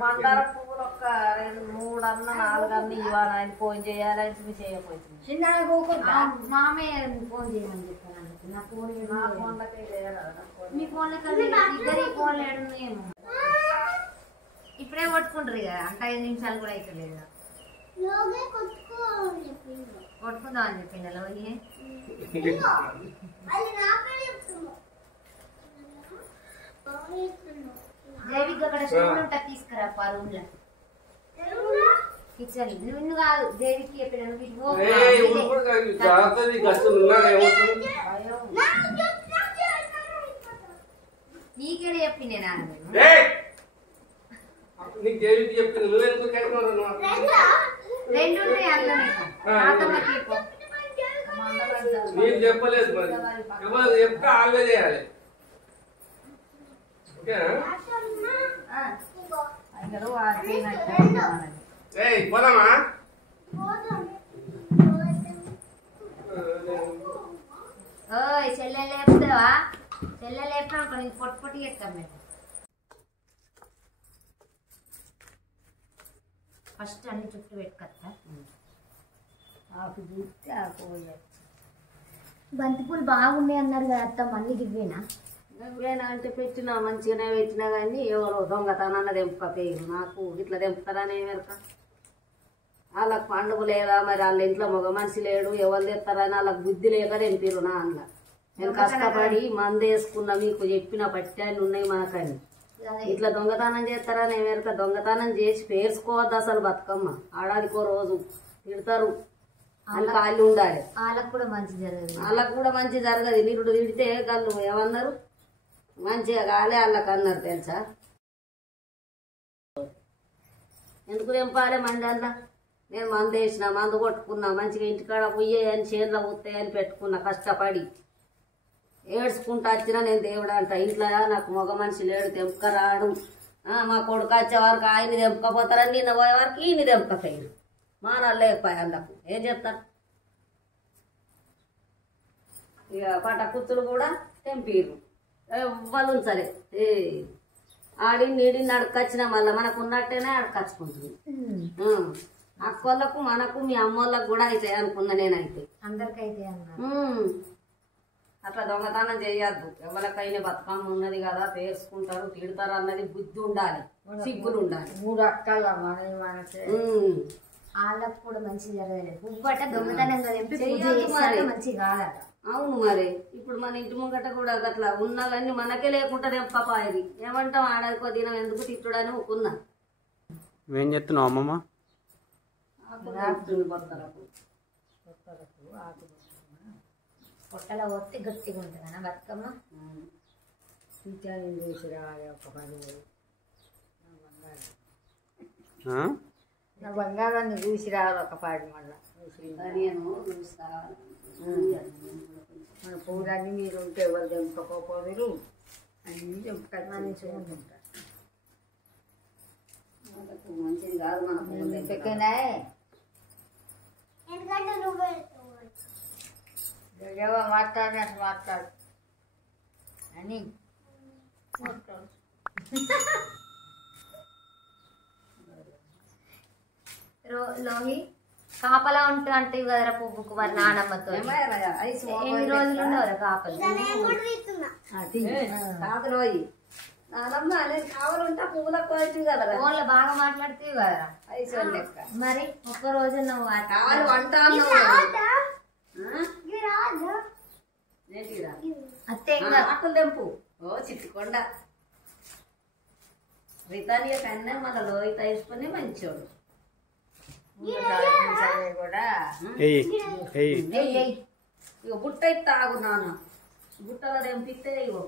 మందార పువ్వులు ఒక 2, 3 అన్న 4 అన్న ఇవాళ ఆయన ఫోన్ చేయాలని మీ చేయకపోతుంది. చిన్న మామయ్య ఫోన్ చేయమని చెప్పాను. నా ఫోన్ మీ ఫోన్లో ఇద్దరి ఫోన్లు ఏడున్నాయేమో. ఇప్పుడే కొట్టుకుంటారు ఇక అంటే 5 నిమిషాలు కూడా అవుతలేదు. కొట్టుకుందాం అని చెప్పింది లోగి. జైవిక్ అక్కడ స్టూల్ ఉంటా తీసుకురా రూమ్ లో కిచెన్. నువ్వు కాదు జైవిక్ చెప్పిన నీకేడే చెప్పింది నాన్న. రెండు ఉన్నాయి అందులోనే చెప్పలేదు చెప్తే ఆల్వే చేయాలి. పోదామా చెల్లె లేపుతావా? చెల్లె లేపుతా నీకు పొట్టు పొట్టి చెప్తాం మేము. ఫస్ట్ అన్ని చుట్టూ పెట్టుకొస్తా. ఆకు చూస్తే ఆకు బంతిపూలు బాగున్నాయి అన్నారు కదా అత్త, మళ్ళీ ఇవ్వేనా? నువ్వేనా అంటే పెట్టినా మంచిగానే పెట్టినా కానీ ఎవరో దొంగతనాన్న తెంపకపోయారు. నాకు ఇట్లా తెంపుతారని ఏమెరక. వాళ్ళకి పండుగ లేదా మరి వాళ్ళ ఇంట్లో మగ మనిషి లేడు ఎవరు తెస్తారని వాళ్ళకి బుద్ధి లేక తెంపిరు. నా అందులో నేను కష్టపడి మందు వేసుకున్నా మీకు చెప్పిన పట్టాన్ని ఉన్నాయి మనకని. ఇట్లా దొంగతనం చేస్తారని ఏమెరక. దొంగతనం చేసి పేర్చుకోవద్దు అసలు బతుకమ్మ. ఆడాదికో రోజు తిడతారు అని కాళ్ళు ఉండాలి. వాళ్ళకు కూడా మంచి జరగదు. వాళ్ళకు కూడా మంచి జరగదు. నిరుడు తిడితే గల్లు ఏమన్నారు మంచిగా కాలే వాళ్ళకి అన్నారు తెలుసా. ఎందుకు తెంపాలి మంది అంతా? నేను మందు వేసిన మందు కొట్టుకున్నా మంచిగా ఇంటికాడ పోయేయని చేనులో పోతాయని పెట్టుకున్నా కష్టపడి ఏడ్చుకుంటా వచ్చినా. నేను దేవుడు అంట ఇంట్లో నాకు మగ మనిషి లేడు తెంపకరాడు. మా కొడుకు వచ్చే వరకు ఆయన్ని తెంపకపోతారని నిన్న పోయే వరకు ఈయన తెంపకపోయారు. మానాలు లేకపోయా వాళ్ళకు ఏం చెప్తారు. ఇక పట కుత్తులు కూడా తెంపిరు. ఎవ్వరు ఉంచలే. ఆడి నీడిని అడకొచ్చినా మళ్ళీ మనకు ఉన్నట్టేనే అడకచ్చుకుంటుంది. అక్కోళ్ళకు మనకు మీ అమ్మోళ్ళకు కూడా అవుతాయి అనుకున్నా నేనైతే. అందరికైతే అట్లా దొంగతనం చేయొద్దు. ఎవరికైనా బతుకమ్మ ఉన్నది కదా పేర్చుకుంటారు తిడతారు అన్నది బుద్ధి ఉండాలి, సిగ్గులు ఉండాలి. 3 అక్కల వాళ్ళకు కూడా మంచి జరగలేదు. పువ్వట దొంగతనంగా మంచి కాదట. అవును మరి ఇప్పుడు మన ఇంటి ముంగట కూడా అట్లా ఉన్నా కానీ మనకే లేకుండా తెంపపాయది. ఏమంటాం ఆడకో దినం ఎందుకు తిట్టుడని ఒప్పుకున్నా. ఏం చెప్తున్నావు అమ్మమ్మ? పొట్టలో వస్తే గట్టిగా ఉంటుంది బతుకమ్మ. చూసి రావాలి ఒక 10 నా బంగారాన్ని చూసి రావాలి ఒక 10 మళ్ళా. నేను చూసి రావాలి. మన పూలన్నీ మీరు ఉంటే ఎవరు తెంపకపోరు అన్ని తెంపుతారు. మంచిగా ఉంటారు. మంచిది కాదు మన మాట్లాడినట్టు మాట్లాడు అని లోహి కాపలా ఉంటూ అంటే కదరా పువ్వుకు మరి నానమ్మతో. ఎన్ని రోజులు ఉండవరా కాపలు? కాదులోయి నానమ్మ అనేది కావాలంటే పువ్వుల క్వాలిటీ కదా. ఫోన్లో బాగా మాట్లాడుతూ కదరా లెక్క. మరి ఒక్క రోజు నువ్వు కావాలి వంట ఆకులు తెంపు. ఓ చిట్టుకొండ రితానియ కన్నా మన లోహిత వేసుకుని మంచోడు కూడా. ఇక బుట్ట అయితే ఆగు నాన్న. బుట్టలో తెంపిస్తే ఇగో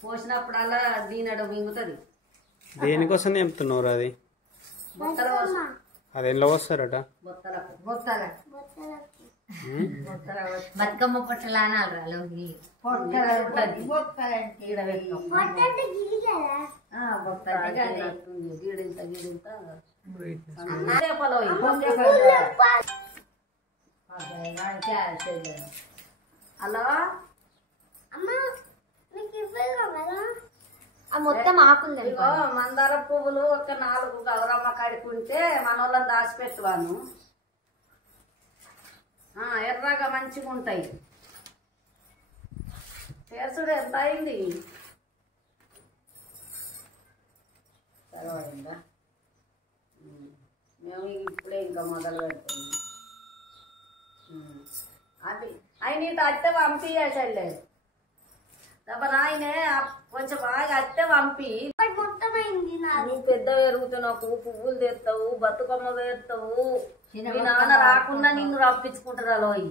పోసినప్పుడల్లా దీనడు మింగుతుంది. దేనికోసం తెంపుతున్నారు? అది అది ఎట్లా వస్తారట? బొత్తలకు బతుకమ్మ పొట్టలా అనాలరా లోహి? గీడింత గీడింత హలో మొత్తం ఆకులు ఇగో మందార పువ్వులు ఒక 4 గౌరమ్మ కడుకుంటే మనోళ్ళని దాచిపెట్టువాను. ఎర్రగా మంచిగా ఉంటాయి. చేసుడు ఎంత అయింది? సరవైందా? మేము ఇప్పుడే ఇంకా మొదలు పెడుతున్నాం. అది ఆయన అత్తే పంపించేసలేదు నాయనే కొంచెం బాగా అత్తే పంపి. నువ్వు పెద్ద పెరుగుతున్నావు, పువ్వులు తెస్తావు, బతుకమ్మ తెస్తావు. మీ నాన్న రాకుండా నిన్ను రప్పించుకుంటారా లోయి.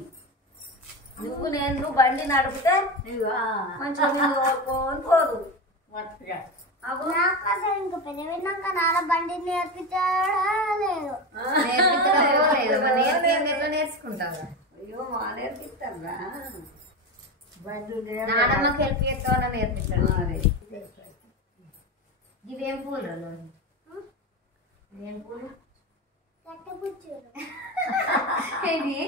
నువ్వు బండి నడిపితే మంచిగా నిన్ను ఓడుకోని పోదు. ఇంకా నాన్న బండి నేర్పించాడా లేదు? నేర్చుకుంటారా? అయ్యో మా నేర్పిస్తారా? నానమ్మకి హెల్ప్ చేస్తావన్నా నేర్పిస్తాడు. ఇవేం పూలు రా? ఇవేం పూలు? ఏంటి?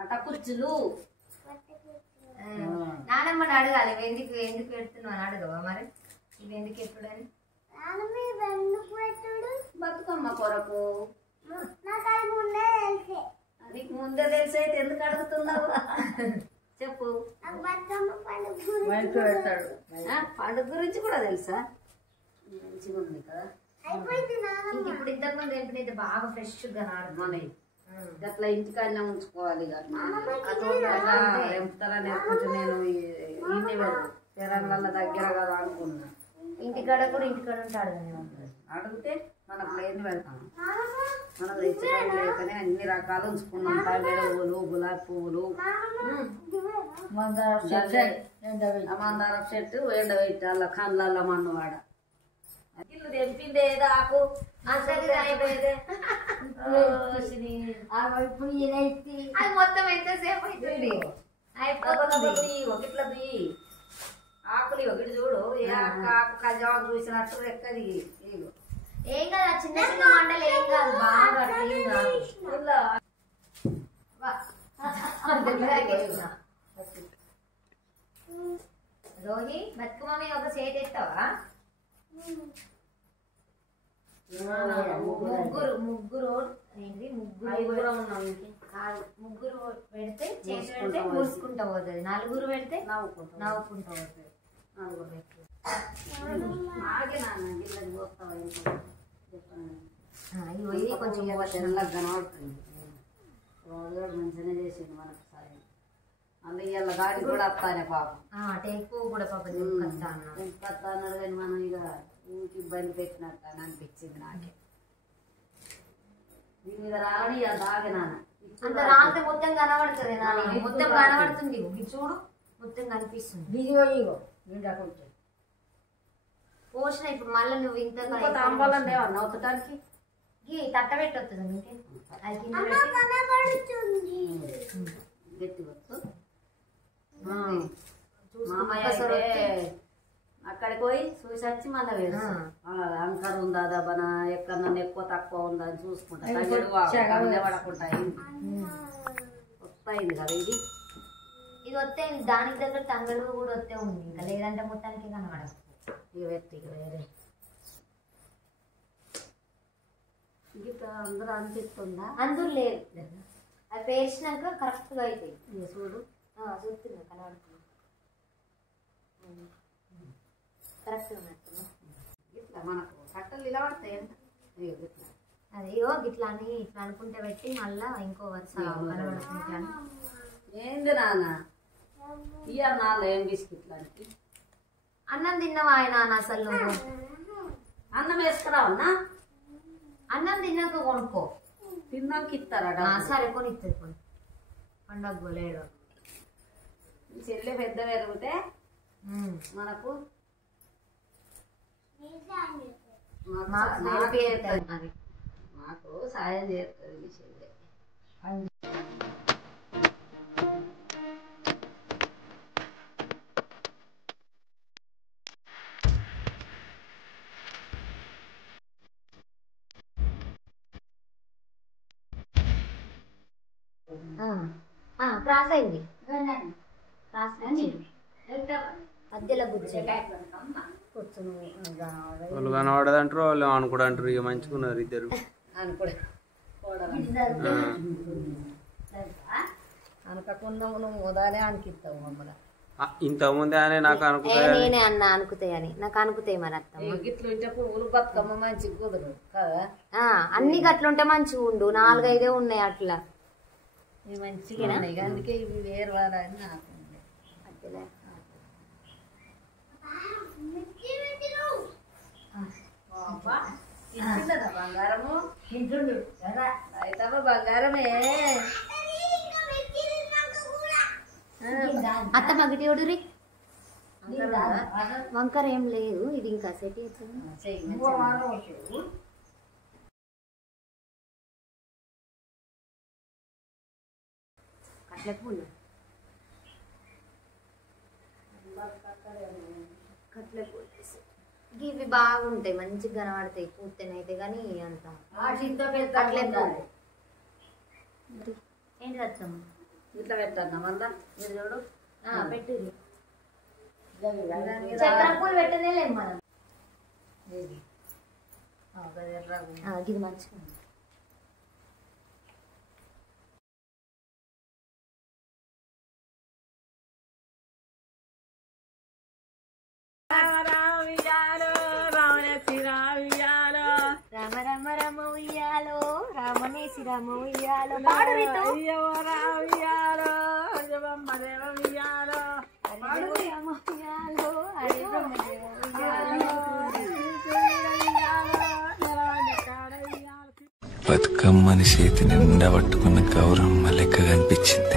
అటకుచ్చులు. నానమ్మని అడగాలి ఎందుకు ఎందుకు పెడుతున్నావు అని అడగవా మరి? ఇవి ఎందుకు ఎప్పుడని? బతుకమ్మ కొరకు. నీకు ముందే తెలిసి అయితే ఎందుకు అడుగుతున్నావు చెప్పు. పండుగ గురించి కూడా తెలుసా? మంచిగా ఉంది కదా. ఇప్పుడు ఇంతకుముందు ఏంటంటే బాగా ఫ్రెష్ గా మనవి అట్లా ఇంటికాడనే ఉంచుకోవాలి. ఎంపుతారా లేకపోతే నేను తెలంగాణ దగ్గర కదా అనుకున్నా. ఇంటికాడ కూడా ఇంటికాడ ఉంటాడు అడిగితే మనకు లేని పెడతాం. మనం తెచ్చుకోవడం లేకనే అన్ని రకాలు ఉంచుకున్నాం. తంగేడు పువ్వులు, గులాబీ పువ్వులు, మందార చెట్టు ఎండబెట్టి అలా కండ్లల్లో మన్నవాడ. ఇల్లు తెంపింది ఏదో ఆకు అయిపోయేదే. ఇప్పుడు అది మొత్తం ఎంతసేపు అవుతుంది అయిపోతుంది. ఒకట్లా దుయ్యి ఆకులు ఒకటి చూడు. ఏ ఆకు కజాకు చూసినట్టు ఎక్కది. ఏం కాదు, చిన్న చిన్న మండలు ఏం కాదు. బాగా రోహి బతుకమ్మ మీద ఒక సేట్ ఎత్తావా? ముగ్గురు ఏంటి ముగ్గురు పెడితే చేసి పెడితే మూసుకుంటా పోతుంది. 4 పెడితే నవ్వుకుంటా పోతుంది. 4 పెట్టి కొంచెం తెల్లగా కనబడుతుంది. రోజు మంచిగానే చేసింది మనకు సాయం. అందుకే ఇలా గాడి కూడా వస్తానే పాపం. టేకు కూడా పాపం వస్తా అన్నాడు. కానీ మనం ఇక ఊరికి ఇబ్బంది పెట్టినట్టు అని అనిపించింది నాకే. దీని మీద రాని దాగే నాన్న అంత రాత్రి మొత్తం కనబడుతుంది. మొత్తం కనబడుతుంది. చూడు మొత్తం కనిపిస్తుంది. పోషణ ఇప్పుడు మళ్ళీ నువ్వు ఇంత తాంబాలం లేవన్నా ఒకటానికి తట్ట పెట్టొస్తుంది. మీకే అది కింద గట్టి వచ్చు. మామయ్య అక్కడికి పోయి చూసి వచ్చి మళ్ళీ వేరు అంకర్ ఉందా దబన ఎక్కడన్నా ఎక్కువ తక్కువ ఉందా అని చూసుకుంటా. పడకుండా వస్తాయింది కదా. ఇది వస్తే దానికి దగ్గర తంగడు కూడా వస్తే ఉంది. ఇంకా లేదంటే మొత్తానికి కనబడదు. ఇక వ్యక్తికి వేరే అందరూ అనిపిస్తుందా? అందరూ లేదు. అది పేర్చినాక కరెక్ట్ గా అవుతాయి. చూడు చూస్తున్నా కనబడుతున్నా కరెక్ట్ ఉన్నట్టు. ఇట్లా మనకు కట్టలు ఇలా పడతాయి. అది గిట్లా అని ఇట్లా అనుకుంటే పెట్టి మళ్ళా ఇంకో వరుస కనబడుతుంది. ఏంది నాన్న ఇయ్య నాన్న ఏం బిస్కెట్లాంటి అన్నం తిన్నావా ఆయన? అసలు అన్నం వేసుకురావన్నా? అన్నం తిన్నాక కొనుక్కో. తిన్నాక ఇస్తారా? సరే కొని ఇస్తుంది. కొని పండగ పోలేడు. చెల్లె పెద్ద పెరిగితే మనకు మాకు సాయం చేస్తుంది మీ చెల్లె. క్రాస్ అయింది. అద్దెల గుజ్జు కూర్చుని వాళ్ళు కనబడదంటారు వాళ్ళు అనుకుంటారు ఇక మంచుకున్నారు ఇద్దరు అనుకో అనకకుండా నువ్వు మొదలే అనిపిస్తావు మమ్మల్ని ఇంతకుముందే అని నాకు నేనే అన్న అనుకుతాయని నాకు అనుకుతాయి మరి అత్తమ్మ గిట్లు ఉంటే పువ్వులు బతుకమ్మ మంచి కుదరు కదా అన్ని గట్లుంటే మంచిగా ఉండు 4-5 ఉన్నాయి అట్లా ఇవి మంచిగా ఉన్నాయి అందుకే ఇవి వేరు వారని నాకు బంగారము అయితే బంగారమే అత్త మగటి ఒడురి వంకర ఏం లేదు ఇది ఇంకా సెట్ కట్ల పూలు కట్ల పూలు ఇవి బాగుంటాయి మంచిగా కనబడతాయి పూర్తయితే కానీ అంత ఏంటి అత్తమ్మ ఇట్లా పెట్టన్నా మళ్ళా మీరు చూడు పెట్టు చక్కెర పూలు పెట్టనే లేదు మనం ఇది మంచిగా రామ రామ రామ ఉయ్యాలో రామనేసి రామ ఉయ్యాలో పాడు బతుకమ్మని చేతి నిండా పట్టుకున్న గౌరమ్మ లెక్క కనిపించింది.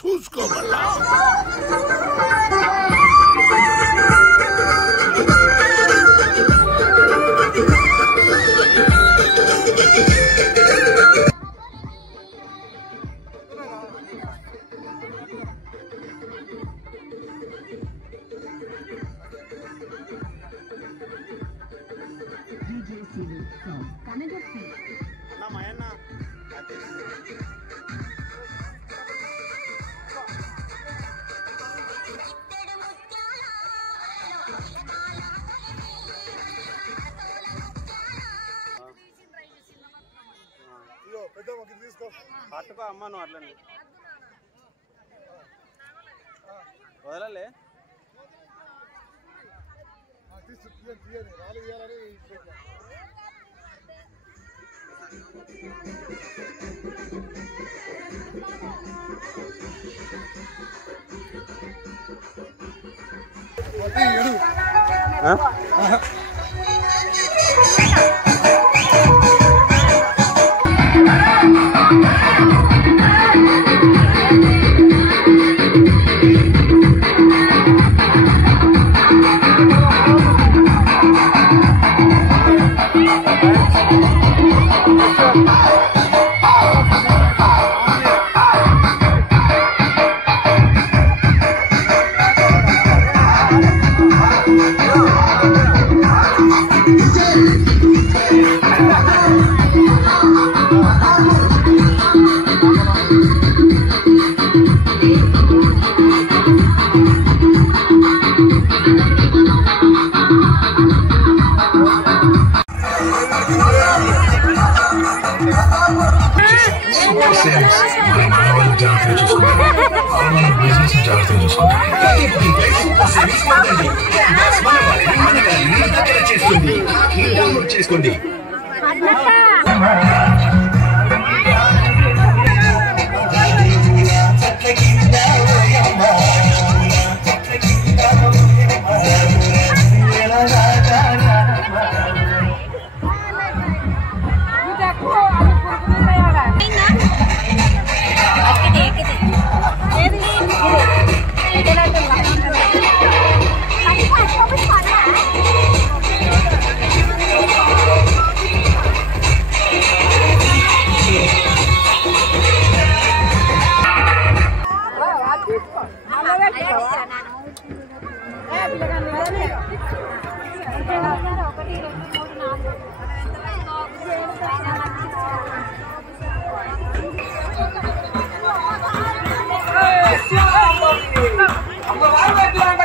చూసుకోవాలా పట్టుకో అమ్మ నువ్వు అట్లనే వదలలే చేసుకోండి. I'm